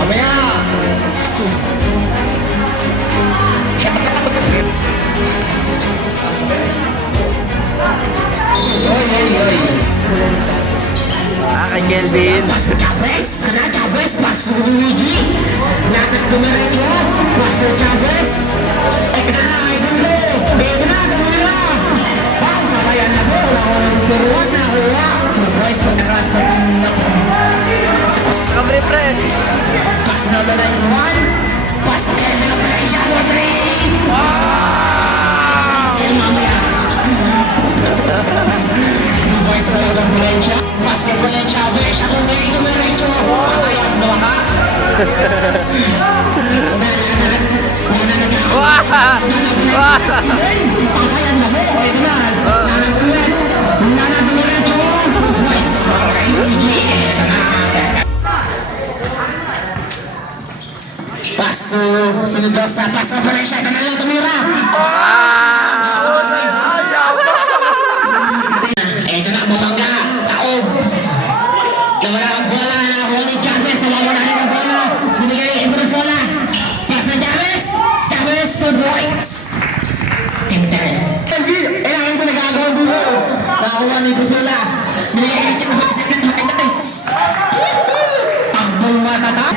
Mamaya! Oy, oy, oy! Kay Kelvin. Pastor Chavez, kana Chavez, Pastor Luigi. Lakat dumiretso, Pastor Chavez. Kana idol ko, bego na, dumira. Bang, makayan na po, wala ko ng siruan na kuha. Two boys, magkakasa na po. Kamri, pre. Pass number 91, Pastor Kevin Operation, Rodrigue. Wow! Mamaya. Two boys, magkakasa. Basketball yang Chavez, ako na yung dumiretso. Patayan mo ka. Wah! Wah! Patayan mo mo, ay na. Nana dumiretso. Nice. Okay, Luigi. Eto na. Paso, sunod daw sa paso pa rin siya. Ito na lang tumira. Ito na, bumangga. Taob. Nawala ang bola na ako ni Chavez. Nawala na rin ang bola. Binigay Imbrasola. Pass na Chavez. Chavez to points. Team 10. Kailangan ko nagagawa buho. Nakakuha ni Imbrasola. Binigay kay Chavez. Chavez. Takbong matatap.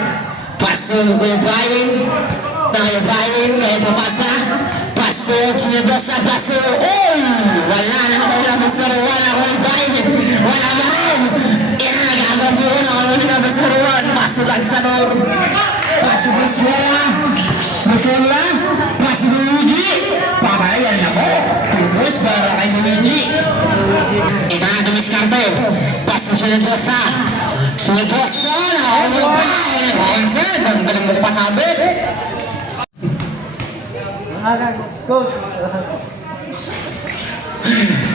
Paso ko yung Brian. Nakayabayin. Kaya papasa. Paso. Sinadosa. Paso. Oh! Wala na ako na Mr. Juan. Ako yung Brian. Wala na rin. Nagagabuhan ako ng nabasaruan. Pasok lang sa Nor. Pasok lang sila. Masala. Pasok ng Luigi. Pamayan ako. Pupus para kay Luigi. Ito na dumiskarte. Pasok sa Nedosa. Sa Nedosa. Nakawag pa. Konsen. Ang galing magpasabit.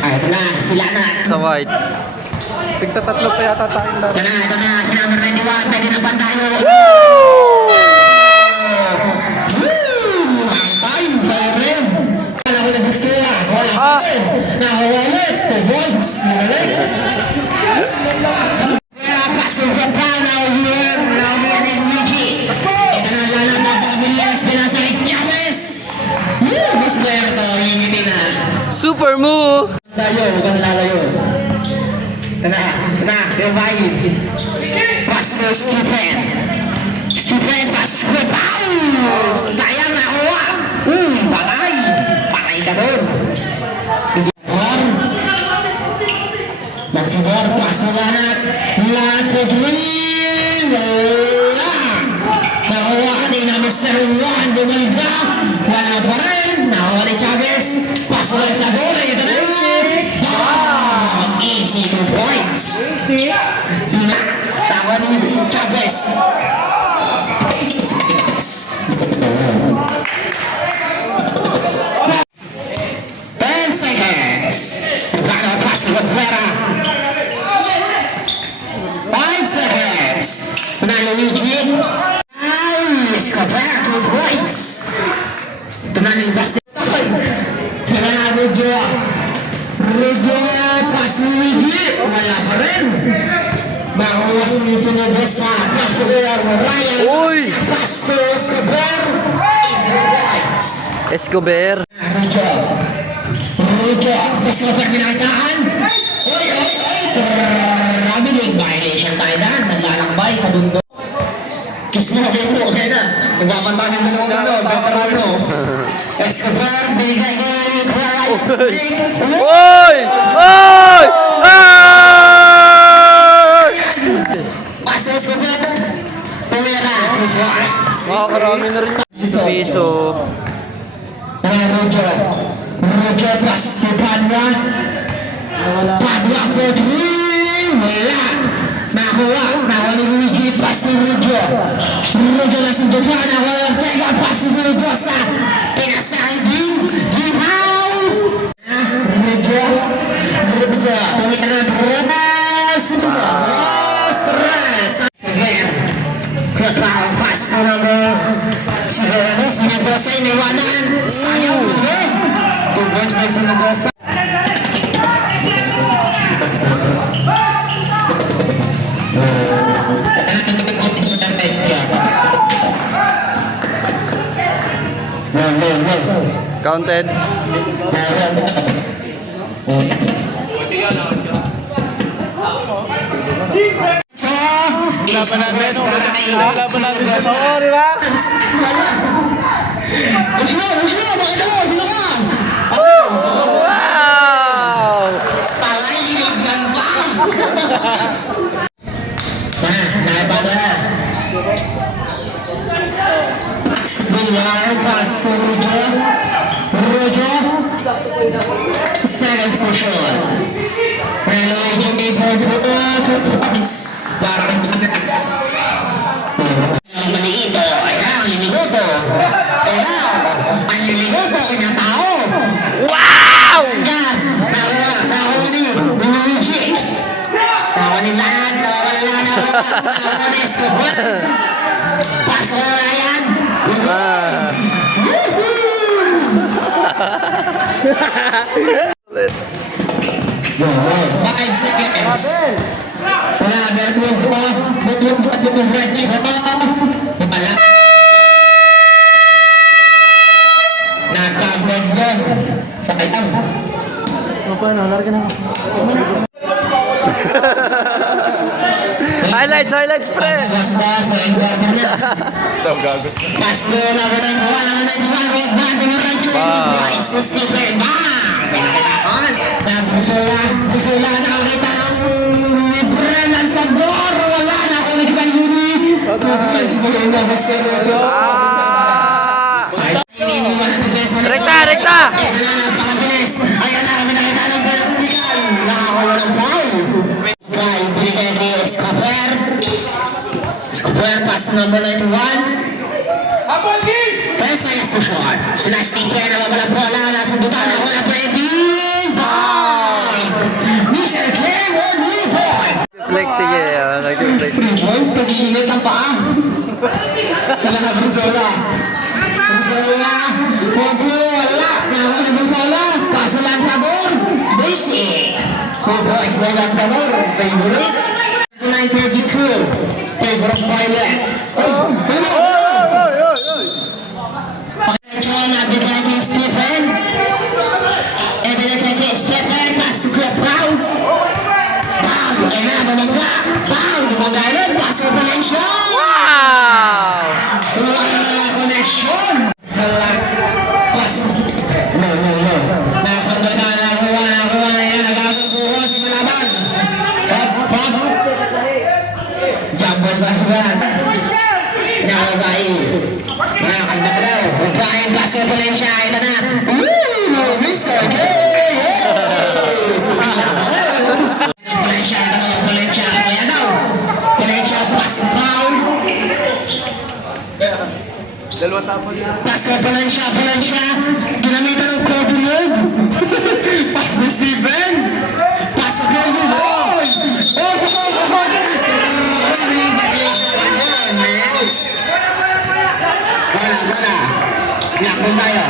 Ito na. Sila na. Sa white. Tigtatatlo pa yata tayong laro. Ito na, si number 91, pwede na ba tayo? Ang time, sa rin. Wala ko na gusto yan. Wala ko rin. Nakawalit, points. Nalik. Kaya pasok ka pa, nauhiyan ni Luigi. Ito na, lalang na pagkabilis, pinasakit Chavez. Mas player to, hingiti na. Super move! Layo, huwag kang lalayo. Revive. Pass to Stephen. Stephen, pass to Pau. Sayang nakuha. Bakay. Bakay ka doon. Magsidor, pass mo lanat. Lanat po green. Wala. Nakuha ni na Mr. Juan. Dumalga. Wala pa rin. Nakuha ni Chavez. Pass ulit sa bola. Ito na yun. Easy 2 points. Tawa ni Chavez. 10 seconds. Pagkano pass ni Cabrera. 5 seconds. Panalo Luigi. Nice. Cabrera 2 points. Ito na yung basket. Ito na Rudio. Rudio. Pass ni Luigi. Wala pa rin. Bawas ni Sinodesa. Pass to Ryan. Uy! Pass to Escobar. Easy points. Escobar. Rudio. Rudio. Escobar pinakataan. Oy, oy, oy. Grabe yung violation tayo daan. Naglalakbay sa bundok. Kiss mo kayo po. Kaya na. Nagpapantanin mo naman ano. Veterano. Escobar. Binigay kay Ryan. Oy! Oy! Ay! Pass to Escobar. Tumira. 2 points. Makakarami na rin. Piso. Rudio. Rudio pass to Padua. Padua po dream. Wala. Nakuha. Nakuha ni Luigi. Pass ni Rudio. Rudio na sundutan. Nakuha ng Ortega. Pass ni Rudio sa pinasahin din. Gihaw. Rudio. Rudio. Tumita na Rudas. Stress. Sever. Katraw. Pass na naman. Sigurado, Sinagosa iniwanan. Sayang mo. 2 points by Sinagosa. Counted. Laban natin sa Oo, di ba? Buslo! Bakit ako? Sino ka? Wow! Palay, linagdan pa! Nakipado na. Villar, pass to Rujo. Second station. Rujo may ball to para kang ang maliito, ayan, ang liligoto. Ayan, ang liligoto, kanyang tao. Wow! Nakuha ni Luigi. Nakuha ni Lan, nakuha ni Escobar. Paso na yan. Five seconds. Another move po. Yung ready ko to. Pala. Nagkagwag yun. Sakay lang. Paano? Larga na ako. Highlights, pre! Bas-bas, ang quarter na. Pasto na ko na buwan naman na buwan. Red band, mga radyo. Boys, Stephen, bang! Pinakatakon. Pusula na nakakita ng Libre ng sabor. Wala na ako nagpangini. Rekta! Ayan na, kami nakita ng vertical. Nakakuha ng foul. Kay Brigade Escobar. Escobar, pass number 91. Tres na yung station. Tinastingke na mabalang bola. Nasundutan ako na pwede. Ball! Mr. Clay, 1 point. Flex, sige. Nag-flex. 3 points, nag-iinit ang paa. Wala na Brusola. Brusola. Wala. Nakuha na Brusola. Paso lang sabon. Basic. 4 points, may lang sabon. Favorite. 932. Favorite pilot. Oh, ano? Pakinggan natin kay Stephen. Evident kay Stephen. Pass to Club Brown. Bang! Kaya na, bumangga. Bang! Bumangga. Pass to Valencia. Wow! Wala connection. Salat. Pass. No. Nakondo na. Nakuha. Yan. Nagagaguro. Simulaban. Hop. Jumble ba yan? Nakabay. Nakakanda ka daw. Upahin pass to Valencia. Ito na. Mr. K. Valencia. Ito na. Valencia. Kaya daw. Valencia pass down. Dalawa tapon na. Pass na Valencia. Ginamitan ng Kobe move. Pass na Steven. Pass na Kobe move. Wala. Lakon tayo.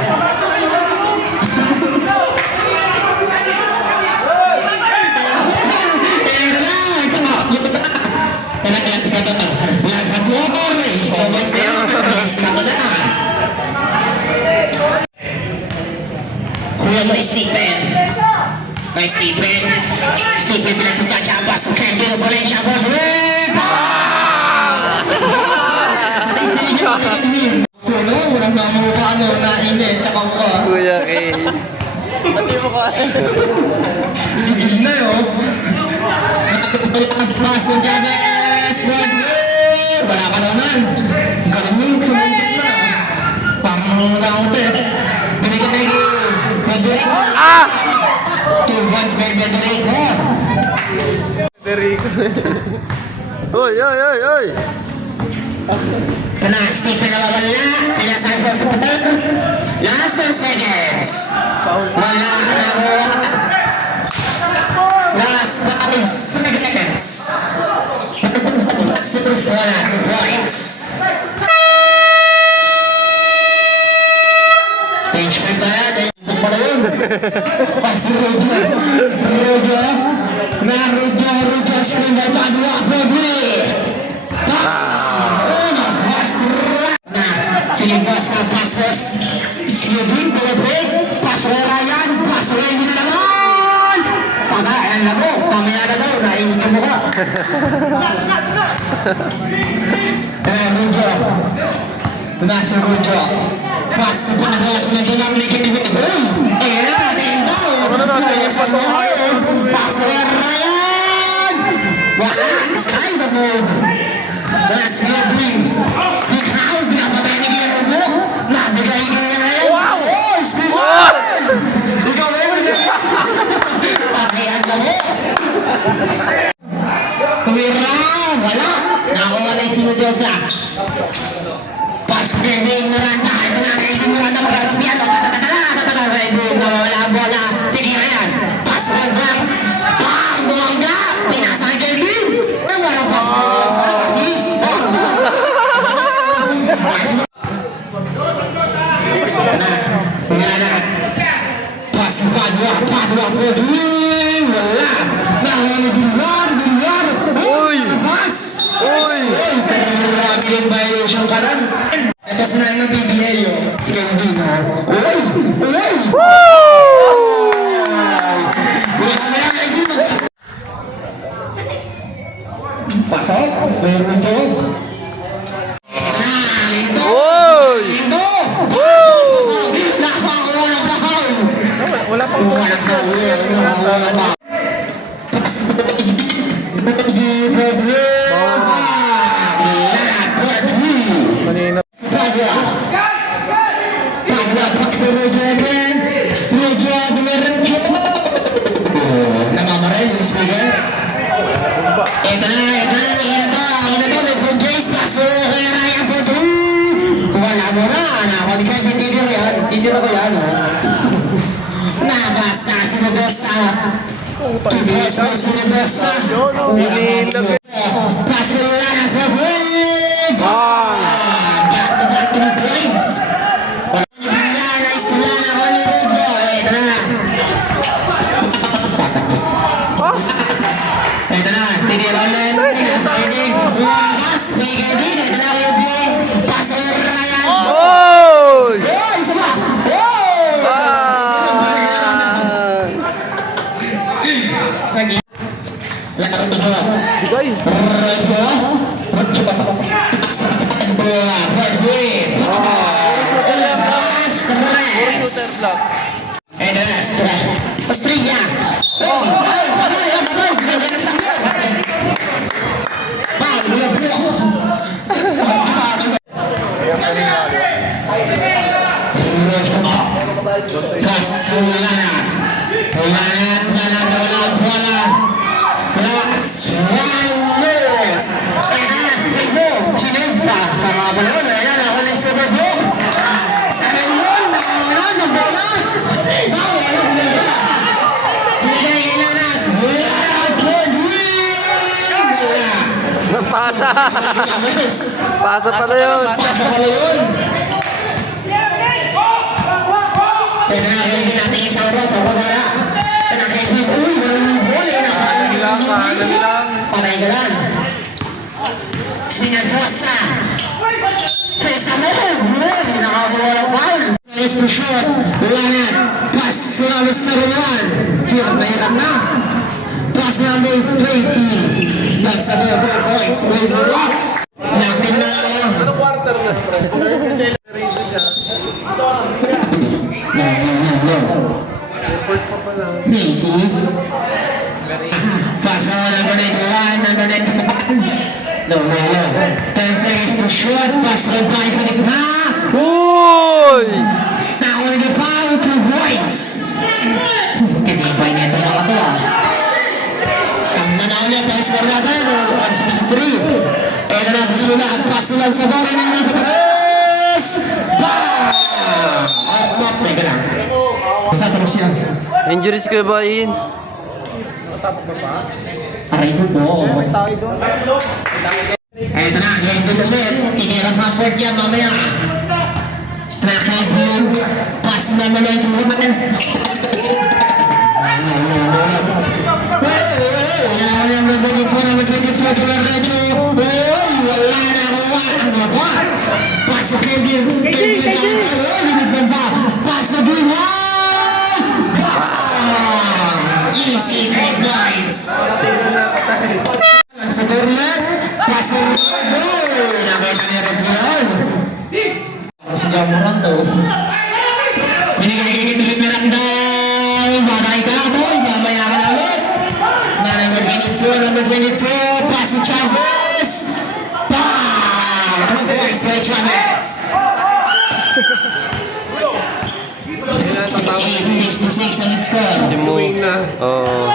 Kuya mo Stephen. Kay Stephen pinagpunta siya pas. Okay, hindi na pala siya po. Walang mamuha nainit. Tsaka ko. Kuya Kay. Pati mo ko. Higil na yun. Paso Jabez. Wala ka naman. Ganun sumuntok na. Parang wala akong te. Pinigil. Federico. 2 points by Federico. Federico. Oy! Kana, Stephen na mawala. Pinasalas mo sa putok. Last 10 seconds. Wala na mo. Last 5 seconds. Wala, 2 points. Change point na yan. Change pa na yun. Pas Rujo. Rujo. Screen by Padua. Probably. Sige Sinigasa passes. Siyudin, break. Paso Ryan. Paso Ryan na naman. Taga, ayan na mo. Pamaya na daw. Nainig mo ka. Rujo. Tunas si Rujo. Pas pa nagawa sila ng likit-likit. Uy! Ayan! Ayan daw! Paso Ryan! Wala! Sky the move! Tunas si Rodwin. Ikaw! Binapatay ni Guillermo mo! Nabigay ni Guillermo! Wow! Oh! Steve! Ikaw rin! Patayan ka mo! Kumira! Wala! Nakuha na yung Sinodiosa. Pas-trending Miranda. Ito na rin yung Miranda magkarapian. Tatatala. Nawala ang bola. Tigil yan. Pas-hold back. Bang! Buwangga! Pinasa kay Kelvin. Nawala pas-hold. Asis. Wala na. Pas-padwa. Padwa. Godwin. Wala. Nakuha ni Bilar. Bilar. Uy! Pas! Uy! Grabe yung violation ka lang. Ito sinayin ng PBA yun. Si Kelvin, ha? Uy! Uy! Pasok! Meron to! Uy! Ito! Nakakuha ng bahal! Wala pang Walang bahal! Walang bahal! kanina. Uy! Bigay! Australia. Oh, Pasa! Pasa pala yun! Pasa pala yun! Kaya nakakilagin natin yung Sauro sa pagkala. Nakakilagin, uy, walang yung bola. Kahanan lang. Patay ka lang. Sinagosa. Chesa mo! Nakakuha ng foul. Nice to shot. Wala na. Pass. Sinalos na Rowan. Hirap na hirap na. Pass number 20. That's a good boys. Way to rock. Lakin na lang. Ano quarter na? First pa pala. Pass na number 91. Number 91. No. 10 seconds to shoot. Pass na point sa gitna. Uy! Nakuha niyo pa ang 2 points. Tinibay na ito mga tuwa. Ang nanaw niya, tayo score natin, 163. Ito na, Busula, at pass lang sa bari ng nasa pares! Bam! At map, teka lang. Basta tapos yan. Injuries ko ba yun? Aray mo po. Tayo doon. Ito na, game din ulit. Tinirang half-court yan mamaya. Track review. Pass naman na ito. Wala na ako. Pass sa Kelvin. Secret Boys. Sa Dorlan, pasok doon. Nakita niya rin yun. Sila mo lang to. Binigay kay Miranda. Babay ka boy, mamaya ka na ulit. Number 22, pasok Chavez. Bam! Points by Chavez. 8-66 ang score. Simuing na. Oo.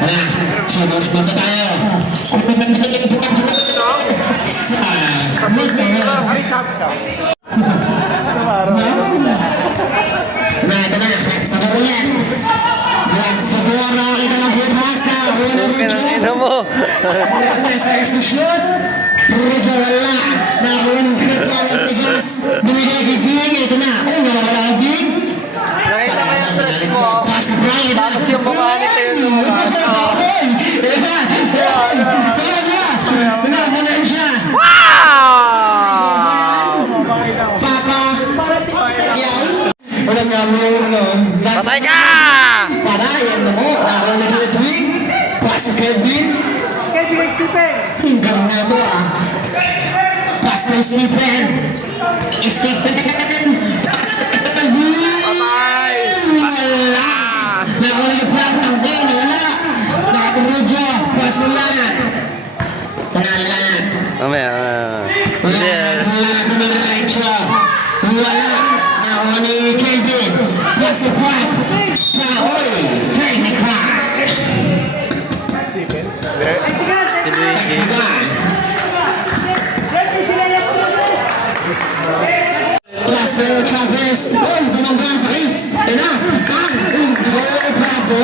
Wala, sumos na tayo. Ay, sap-sap. Ito na, sa kabuyan. Yan, sa buwara, kita ng buwas na. Okay na, ina mo. Sa to shoot. Rujo wala. Nakuha ng krital at tigas. Binigay kay Ding. Ito na. Oh, nawawala ang Ding. Nakita ko yung dress mo. Pass to Brian. Tapos yung mukha ni Tayo Lumas. Ito na. Pinapunan siya. Papa. Walang nga mo no. Patay ka! Parayan na mo. Nakuha na kay Ding. Pass to Kevin. Kevin Stephen. Galing na ito ah. Pass to Stephen. Stephen. Patay! Wala. Nakuha na yung ng Ding. Wala. Nakakurujo. Pass to Lanat. Tanalan. Mamaya. Wala. Wala na dumiretso. Wala. Nakuha ni Kevin. Pass to Frank. Naoy. Turn the clock. Si Luigi. Pastor Chavez. Oh, dumanggang sa is. Ina. Kang. Goal Bravo.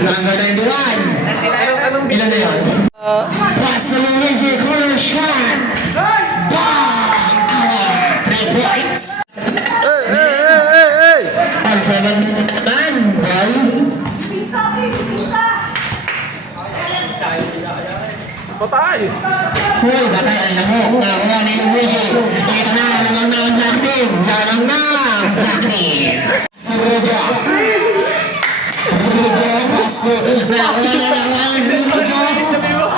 Number 91. Ilan na yun? Pastor Luigi corner shot. Bang! 3 points. Ang 7 man. Ball. Patay! Hoy, batay ang lamok. Nakuha ni Luigi. Ito na, lamang na ang black team. Lamang na ang black team. Si Rudo. Rudo, pasto. Nakuha na naman. Rudo.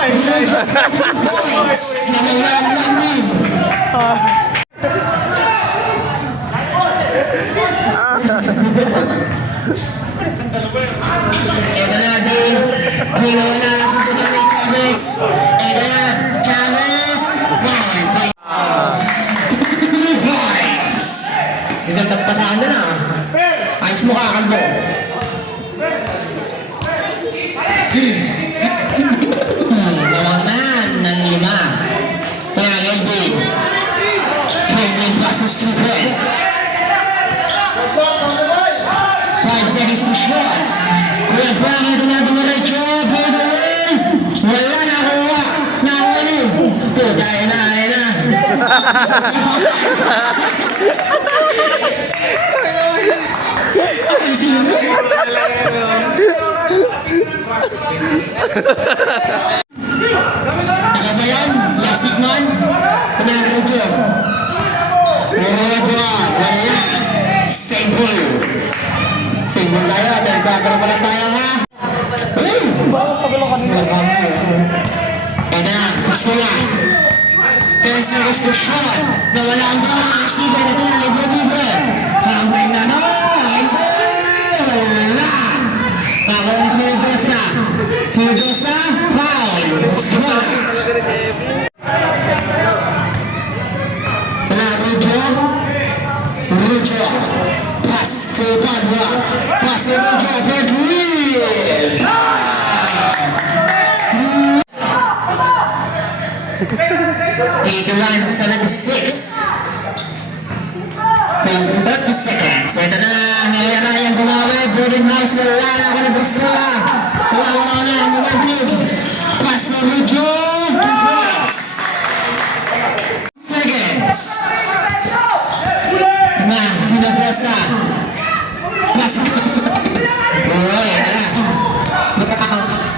Rudo, 2 points. Lamang na ang black team. Ito na, Dave. Ginawa na ang suntunan ni Chavez. Ito na, Chavez. 1 points. Ito tagpasahan na na. Ayos mo kakalbo. Nawanan ng 5. Kaya Kelvin. Kelvin passes to Brett. 5 seconds to shot. Kuya Frank, ito na dumiretso. Pwede rin. Wala nakuha. Nakuli. Puta, ayun na, ayun na. Saka ba yan? Plastic man? Pinarujo. Rujo. Wala yan. Same ball. Single tayo, dahil bagaro pala tayo ha. Uy! Ito na, gusto na. 10 seconds to shot. Nawala ang ball. Steven, ito na, libre-libre. Hambay na no! Wala! Nakakuha ni Sinigosa. Sinigosa, foul! Swag! Ito na, Rujo. Rujo. Pass to Padua. Pass to Rujo. Big wheel. 81-76. From 30 seconds. Ito na, Ryan bumawi. Boarding house. Wala na ako na Brasila. Wala na ang momentum. Pass to Rujo. 2 points. Seconds. Na, Sinagosa. Pass. Uy, ito na.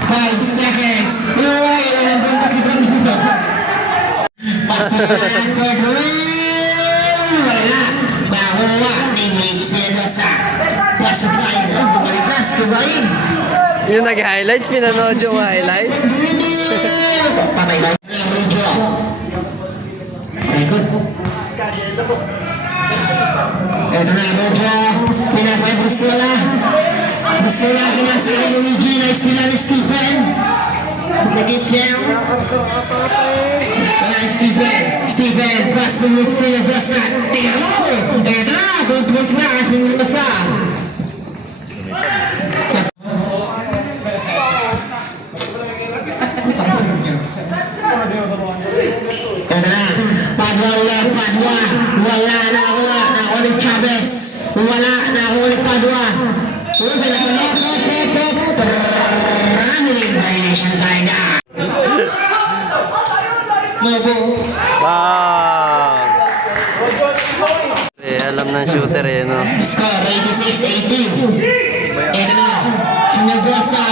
5 seconds. Uy, ilang punta si Brandon. Pass to Ryan for Green. Wala. Nakuha ni H. Mendoza. Pasok Brian. Oh, bumalik na. Skubain. Yung nag-highlights, pinanood yung highlights. Patay na. Rujo. Record. Ito na, Rujo. Pinasay Brusela. Brusela, pinasay Luigi. Nice nila ni Stephen. Nag-itsew. Stephen. Stephen. Paso mo siya basa. Tingnan mo. Ito na. Good points na. Kasi mo basa. Ito na. Padua ulit. Padua. Wala na ako na. Ako ni Chavez. Wala na ako ni Padua. Uy, pinatulog. Running violation tayo na. Wow! Alam ng shooter eh, no? Score 86-18. Ito na. Sinagosa.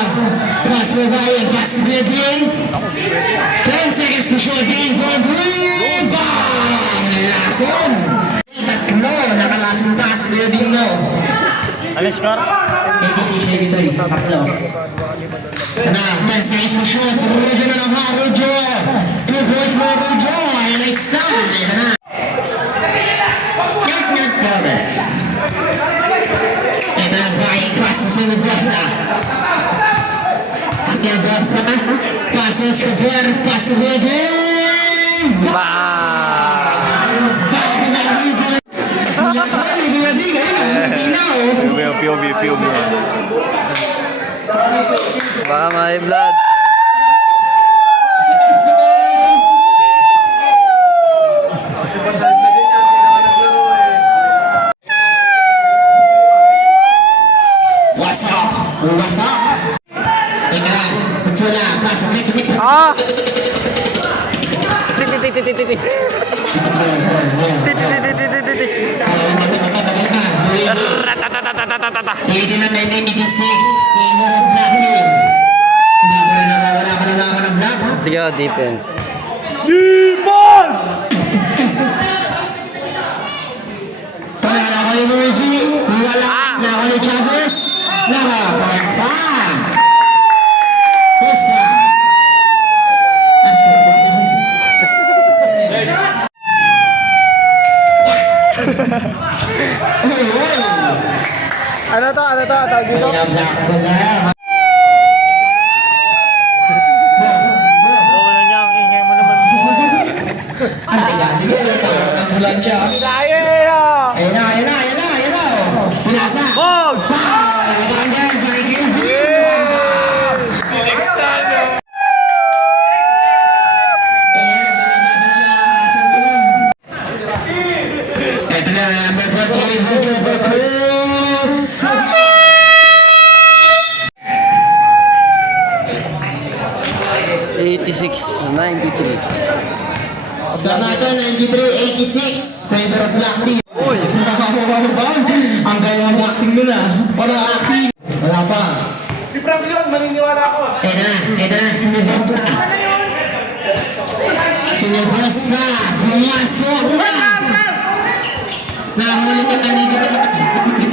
Pass mo bayan. Pass mo din. 10 seconds to shoot. Game for green. Bang! Lason. Tatlo. Nakalason pass. Kuya din mo. Ano score? 86-83. Tatlo. Ito na. 10 seconds to shoot. Rujo na naman. Rujo. 2 points mo. Rujo. Highlights time. Ito na. Brothers. Ito na bahay, pass mo sa Nebraska. Sa Nebraska, pass mo sa Kabuar, pass mo din! Bago na dito. Sabi, hindi na, POV. Baka may blood. Wasak. Ika, Putula, pasok na ito. Ah! Pwede na 1986. Finger of blocking. Hindi ko rin nawawala ka na naman ng block. Sige, defense. Panala ko ni Luigi. Wala na ako ni Chavez. Nakapag pa. Yes pa. As for Ano to? Tawag dito? Wala niya, ang ingay mo naman. Ayan na. Pinasa. Oh! Ito na, number 48. 86-93. Start natin, 93-86. Favor of black team. Uy! Nakakawa ba? Ang gaya ng black team nila. Wala acting. Wala pa. Si Frank yun, maniniwala ako. Ito na, sinibot. Sinibot sa pumasok na. Nahuli ka kanina.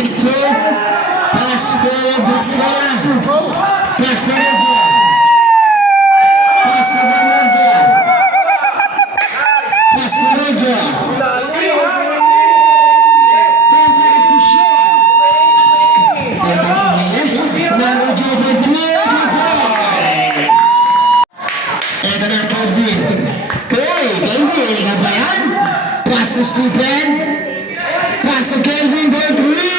Ito. Pasto, Buscola. Pasto, Pastor Stephen, Pastor Kelvin for 3.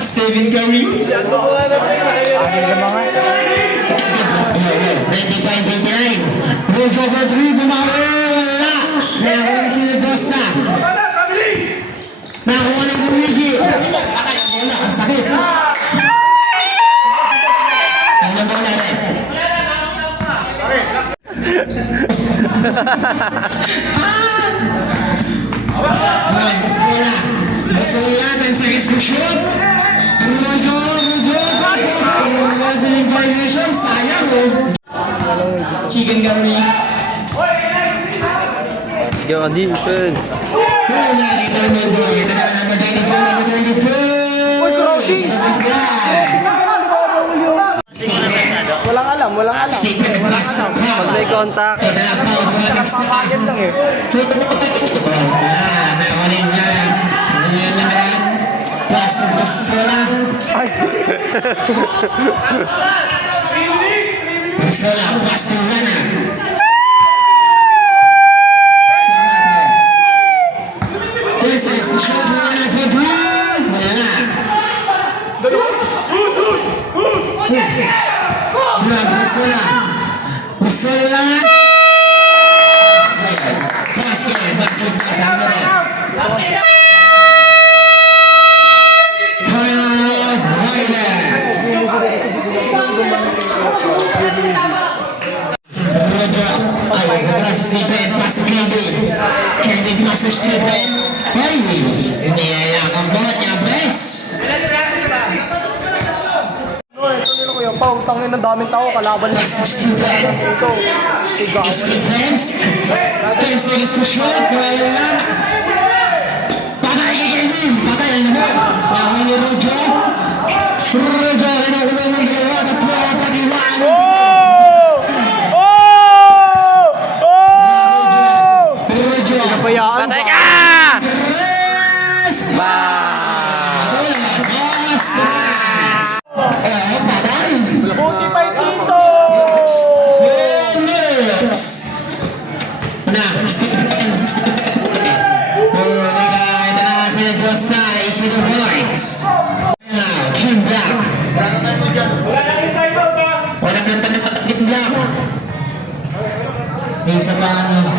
Stephen Curry. 95-29. Rojo for 3. Bumawi. Wala. Nakuha na si Nedosa. Nakuha na Luigi. Wala. Ang sakit. Ano ba na rin? Gusto ng second shoot. Rujo. Weathering violation. Sayang oh. Chicken curry. Bigyan ka defense. Walang alam. Pag may contact. Papagin lang eh. Pao, tangin ng daming tao, kalaban na ito. Sigawan. Patay ka! Buti pa yung dito! Isa pa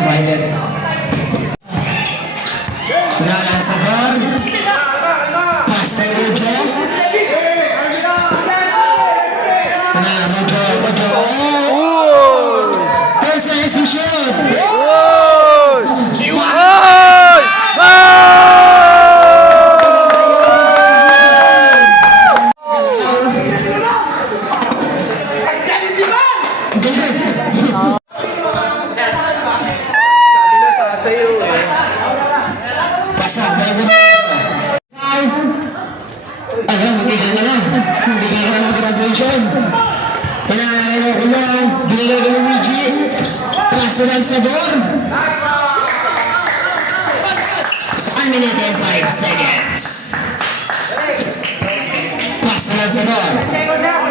Violet. Nalang Sabor. Pastor Rojo. Rojo. First nice to shoot. Pasang bago na. Alam, hindi ka na lang. Hindi ka na lang graduation. Pinangalan ko lang. Binigay ko ng Luigi. Paso Lanzador. 1 minute and 5 seconds. Paso Lanzador.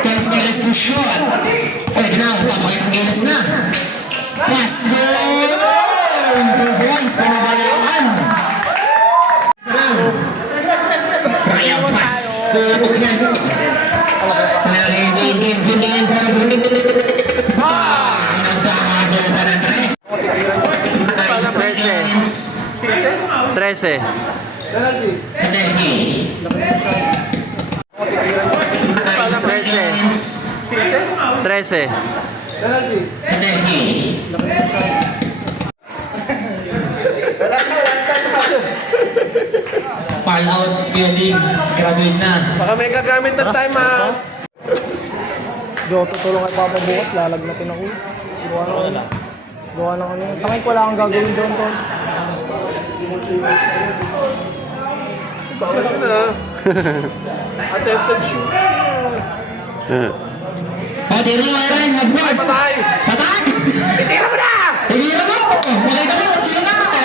10 seconds to shoot. Pwede na, papakitang gilas na. Paso! 2 points, panabalaan. Raya pas. Trece. Trece. Fall out si Kuya, graduate na. Baka may gagamit ng time ha. Do, tutulong kay Papa bukas, lalagnatin ako. Gawa na kami. Tangin ko wala akong gagawin doon, Ton. Bawal na. Attempted shoot. Tiro Aaron, Edward. Patay! Patay! Itira mo na! Tira mo! Makita mo, sino na ako?